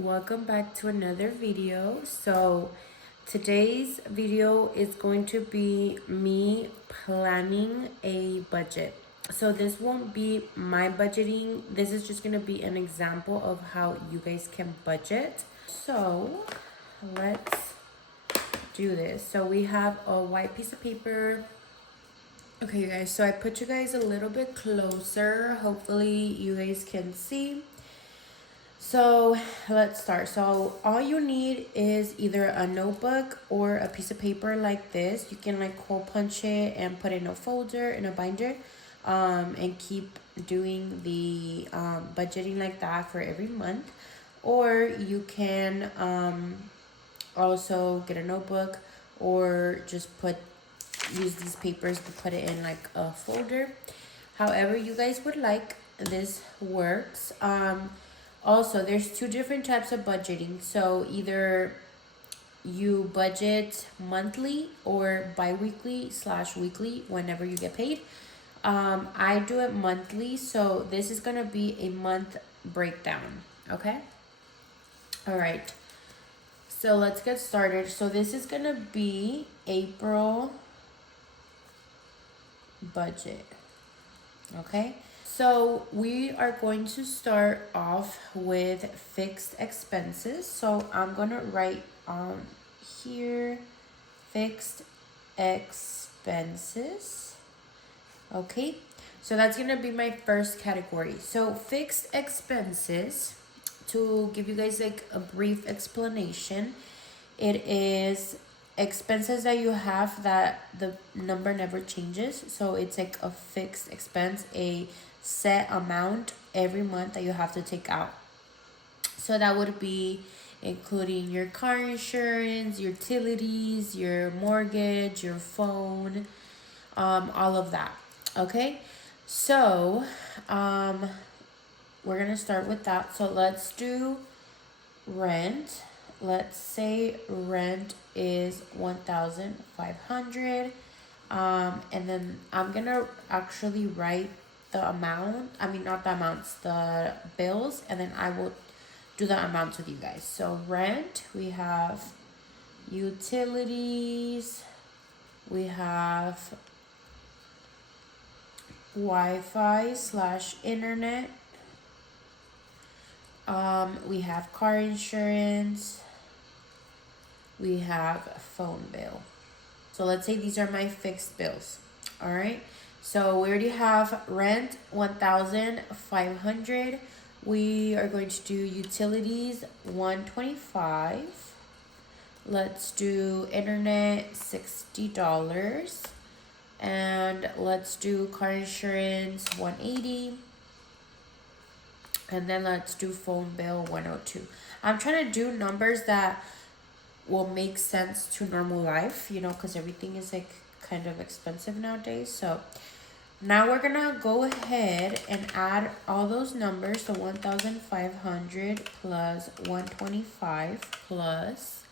welcome back to another video. So today's video is going to be me planning a budget. So this won't be my budgeting, this is just going to be an example of how you guys can budget. So let's do this. So we have a white piece of paper. Okay, you guys, so I put you guys a little bit closer. Hopefully you guys can see. So let's start. So all you need is either a notebook or a piece of paper like this. You can like hole punch it and put it in a folder, in a binder, and keep doing the budgeting like that for every month. Or you can also get a notebook or just use these papers to put it in like a folder. However you guys would like, this works. Also, there's two different types of budgeting. So either you budget monthly or bi-weekly/weekly whenever you get paid. I do it monthly, so this is gonna be a month breakdown, okay? All right, so let's get started. So this is gonna be April budget, okay? So we are going to start off with fixed expenses. So I'm gonna write on here fixed expenses. Okay, so that's gonna be my first category. So fixed expenses, to give you guys like a brief explanation, it is expenses that you have that the number never changes. So it's like a fixed expense, a set amount every month that you have to take out. So that would be including your car insurance, utilities, your mortgage, your phone, all of that. Okay, so we're gonna start with that. So let's do rent. Let's say rent is 1,500, and then I'm gonna actually write the amount, I mean not the amounts, the bills, and then I will do the amounts with you guys. So rent, we have utilities, we have Wi-Fi/internet, we have car insurance, we have phone bill. So let's say these are my fixed bills. All right, so we already have rent 1,500. We are going to do utilities 125. Let's do internet $60, and let's do car insurance 180. And then let's do phone bill 102. I'm trying to do numbers that will make sense to normal life, you know, because everything is like kind of expensive nowadays. So now we're gonna go ahead and add all those numbers. So 1,500 plus 125 plus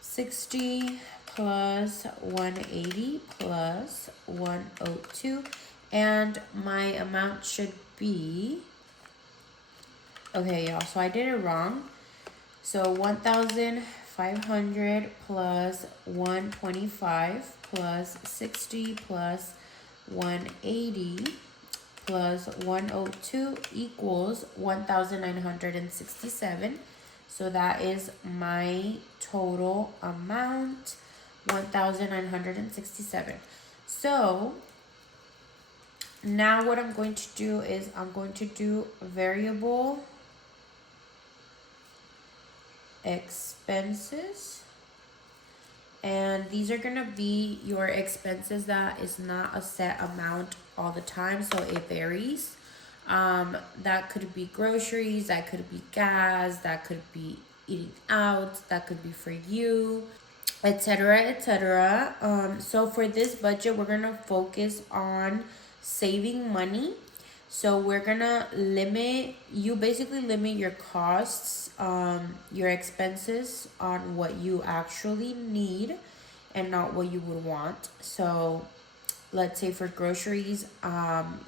60 plus 180 plus 102, and my amount should be, okay y'all, so I did it wrong. So 1,500 plus 125 plus 60 plus 180 plus 102 equals 1,967. So that is my total amount, 1,967. So now what I'm going to do is I'm going to do variable expenses, and these are gonna be your expenses that is not a set amount all the time, so it varies. That could be groceries, that could be gas, that could be eating out, that could be for you, etc, etc. So for this budget we're gonna focus on saving money. So we're gonna basically limit your costs, your expenses on what you actually need and not what you would want. So let's say for groceries,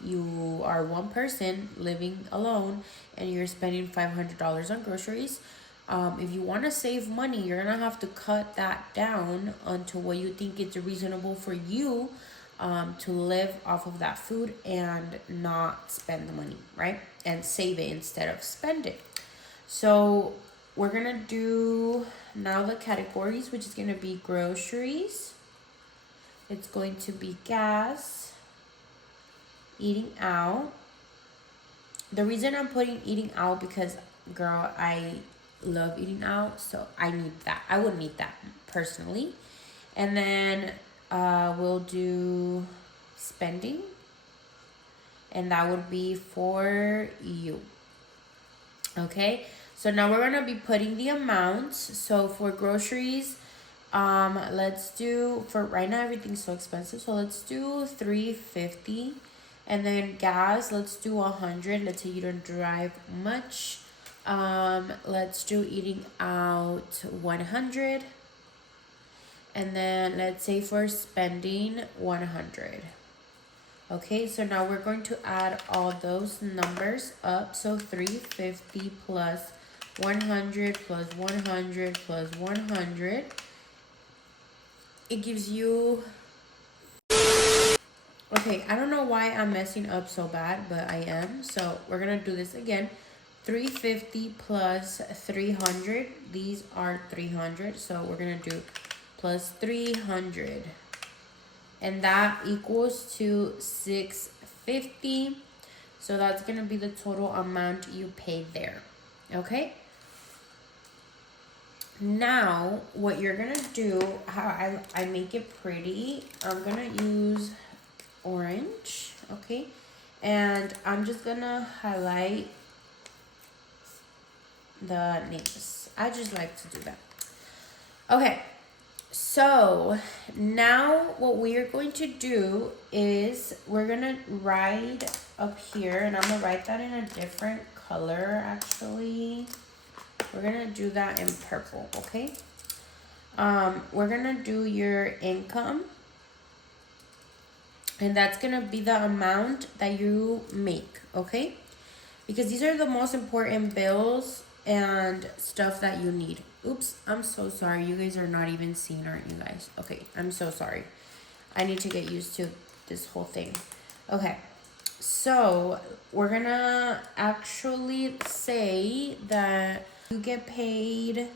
you are one person living alone and you're spending $500 on groceries. If you want to save money, you're gonna have to cut that down onto what you think is reasonable for you, to live off of that food and not spend the money, right? And save it instead of spend it. So we're gonna do now the categories, which is gonna be groceries. It's going to be gas, eating out. The reason I'm putting eating out because, girl, I love eating out, so I need that. I would need that personally. And then we'll do spending, and that would be for you. Okay, so now we're gonna be putting the amounts. So for groceries, let's do, for right now everything's so expensive, so let's do $3.50. And then gas, let's do 100. Let's say you don't drive much. Let's do eating out 100. And then let's say for spending 100. Okay, so now we're going to add all those numbers up. So 350 plus 100 plus 100 plus 100. It gives you... Okay, I don't know why I'm messing up so bad, but I am. So we're going to do this again. 350 plus 300. These are 300. So we're going to do plus 300. And that equals to 650. So that's going to be the total amount you pay there. Okay? Now, what you're going to do, how I make it pretty, I'm going to use orange, okay? And I'm just going to highlight the names. I just like to do that. Okay. So now what we are going to do is we're going to write up here, and I'm going to write that in a different color actually. We're going to do that in purple, okay? We're going to do your income, and that's going to be the amount that you make, okay? Because these are the most important bills and stuff that you need. Oops, I'm so sorry. You guys are not even seeing, aren't you guys? Okay, I'm so sorry. I need to get used to this whole thing. Okay, so we're gonna actually say that you get paid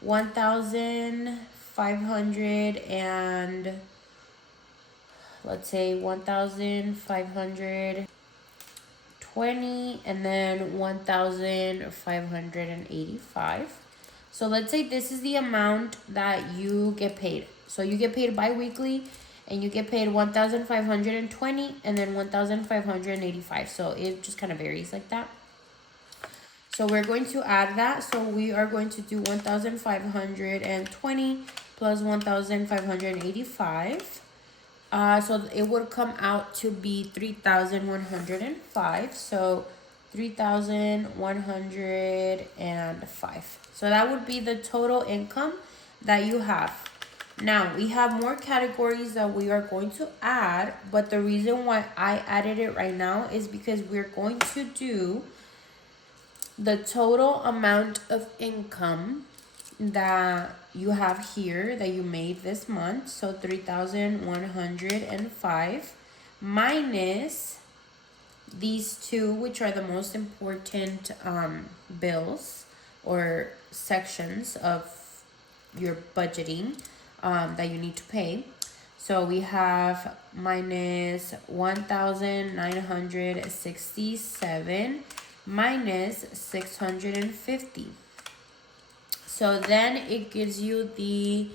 1,500 and let's say 1,520 and then 1,585. So let's say this is the amount that you get paid. So you get paid bi-weekly and you get paid 1,520 and then 1,585. So it just kind of varies like that. So we're going to add that. So we are going to do 1,520 plus 1,585. So it would come out to be 3,105. So 3,105. So that would be the total income that you have. Now we have more categories that we are going to add, but the reason why I added it right now is because we're going to do the total amount of income that you have here that you made this month. So 3,105 minus these two, which are the most important bills or sections of your budgeting that you need to pay. So we have minus 1,967 minus 650. So then it gives you the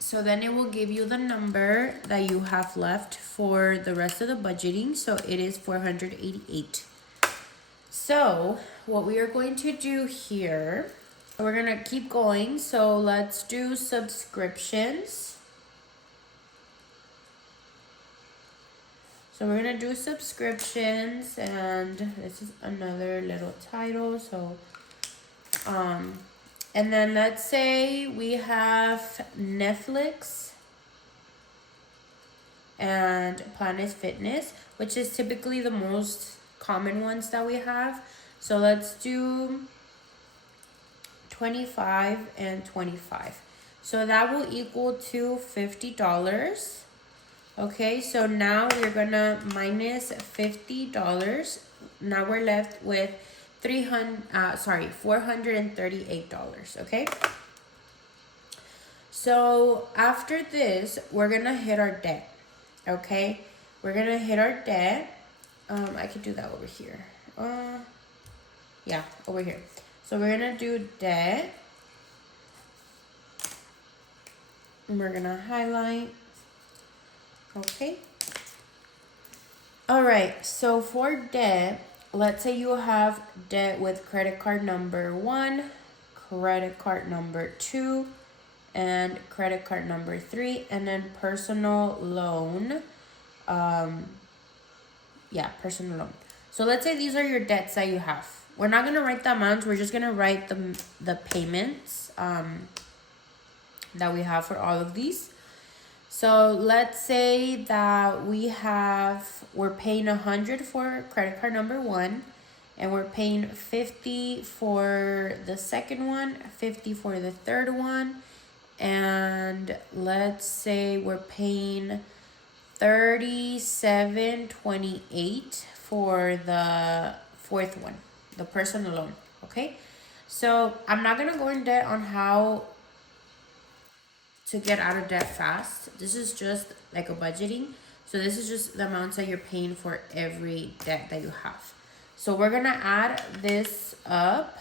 so then it will give you the number that you have left for the rest of the budgeting. So it is 488. So what we are going to do here, we're going to keep going. So let's do subscriptions. So we're going to do subscriptions, and this is another little title. So and then let's say we have Netflix and Planet Fitness, which is typically the most common ones that we have. So let's do 25 and 25. So that will equal to $50. Okay, so now we're gonna minus $50. Now we're left with $438, okay? So after this, we're gonna hit our debt, okay? We're gonna hit our debt. I could do that over here. Yeah, over here. So we're gonna do debt. And we're gonna highlight. Okay. All right, so for debt, let's say you have debt with credit card number 1, credit card number 2, and credit card number 3, and then personal loan. Personal loan. So let's say these are your debts that you have. We're not gonna write the amounts. We're just gonna write the payments that we have for all of these. So let's say that we're paying 100 for credit card number 1, and we're paying 50 for the second one, 50 for the third one, and let's say we're paying 37.28 for the fourth one, the personal loan. Okay, so I'm not gonna go in debt on how to get out of debt fast. This is just like a budgeting. So this is just the amounts that you're paying for every debt that you have. So we're gonna add this up.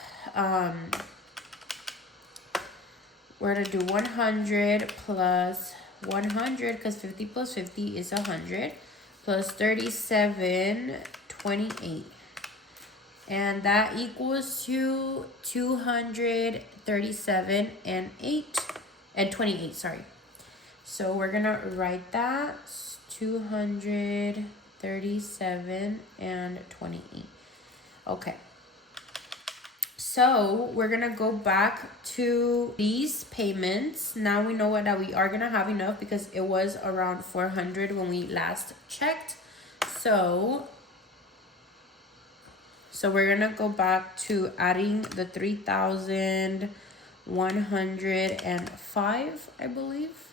We're gonna do 100 plus 100, because 50 plus 50 is 100, plus 37.28. And that equals to 237 and 28, sorry. So we're gonna write that 237 and 28. Okay. So we're gonna go back to these payments. Now we know that we are gonna have enough because it was around 400 when we last checked. So we're gonna go back to adding the 3,105, I believe,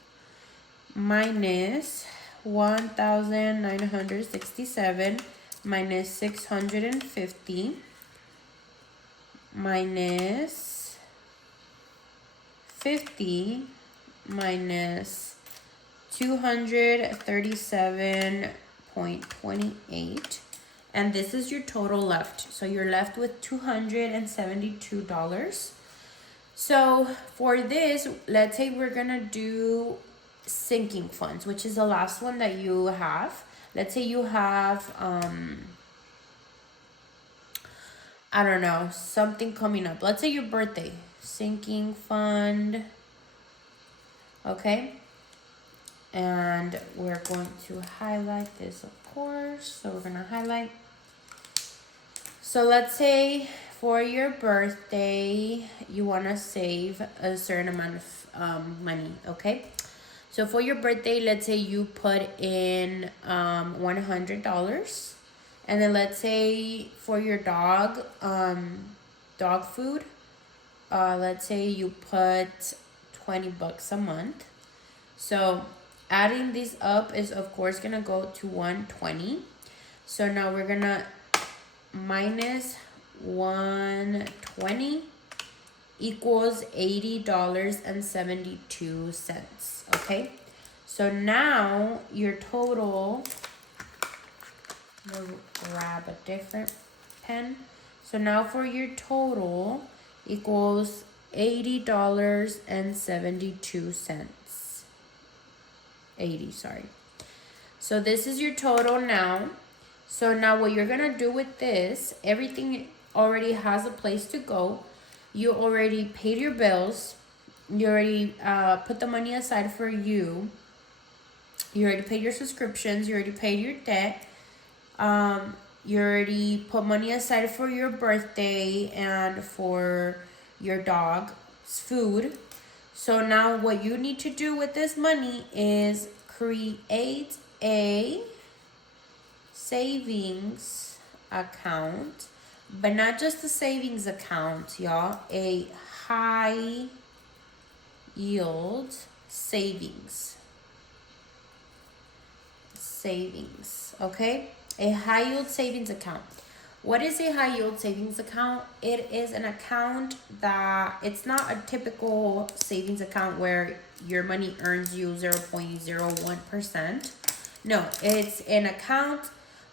minus 1,967 minus 650 minus 50 minus 237.28. And this is your total left. So you're left with $272. So for this, let's say we're gonna do sinking funds, which is the last one that you have. Let's say you have, I don't know, something coming up. Let's say your birthday, sinking fund, okay? And we're going to highlight this, of course. So we're gonna highlight. So let's say for your birthday, you wanna save a certain amount of money, okay? So for your birthday, let's say you put in $100. And then let's say for your dog, dog food, let's say you put $20 a month. So adding these up is of course gonna go to 120. So now we're gonna minus 120 equals $80.72. Okay, so now your total, we'll grab a different pen. So now for your total equals $80.72. 80, sorry. So this is your total now. So now what you're gonna do with this, everything already has a place to go. You already paid your bills. You already put the money aside for you. You already paid your subscriptions. You already paid your debt. You already put money aside for your birthday and for your dog's food. So now what you need to do with this money is create a savings account but not just a savings account, y'all. A high yield savings. Okay? A high yield savings account. What is a high yield savings account? It is an account that it's not a typical savings account where your money earns you 0.01%. No, it's an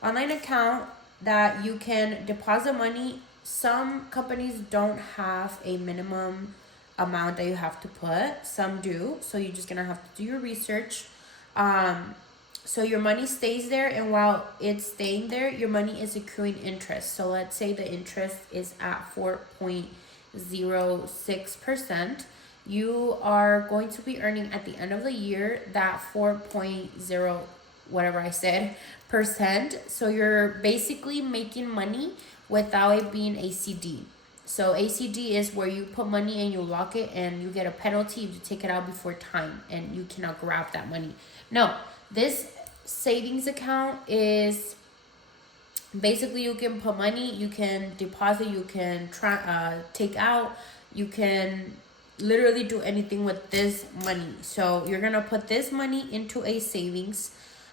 online account that you can deposit money. Some companies don't have a minimum amount that you have to put. Some do. So you're just gonna have to do your research. So your money stays there, and while it's staying there, your money is accruing interest. So let's say the interest is at 4.06%. You are going to be earning at the end of the year that 4.0 whatever I said percent. So you're basically making money without it being a CD. So ACD is where you put money and you lock it and you get a penalty if you take it out before time and you cannot grab that money. No, this savings account is basically you can put money, you can deposit, you can take out, you can literally do anything with this money. So you're gonna put this money into a savings,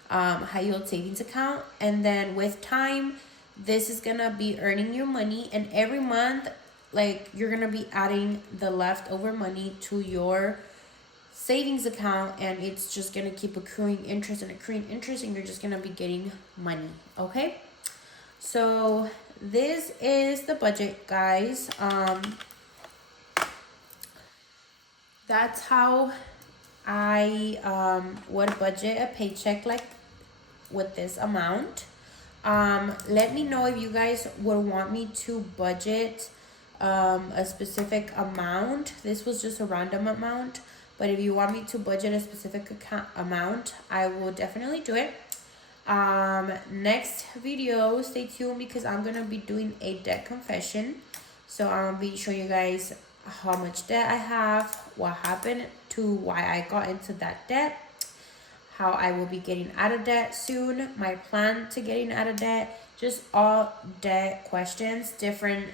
high yield savings account, and then with time, this is gonna be earning your money, and every month, like, you're gonna be adding the leftover money to your savings account, and it's just gonna keep accruing interest and accruing interest, and you're just gonna be getting money. Okay, so this is the budget, guys. That's how I would budget a paycheck, like with this amount. Let me know if you guys would want me to budget a specific amount. This was just a random amount, but if you want me to budget a specific amount, I will definitely do it. Next video, stay tuned because I'm gonna be doing a debt confession. So I'll be showing you guys how much debt I have, what happened to why I got into that debt, how I will be getting out of debt soon, my plan to getting out of debt, just all debt questions, different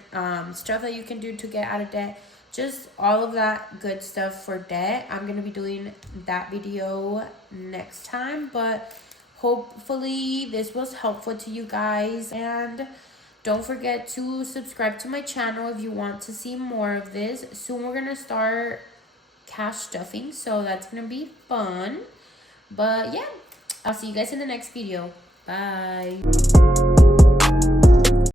stuff that you can do to get out of debt, just all of that good stuff for debt. I'm going to be doing that video next time, but hopefully this was helpful to you guys, and don't forget to subscribe to my channel if you want to see more of this. Soon we're going to start cash stuffing, so that's going to be fun. But yeah, I'll see you guys in the next video. Bye.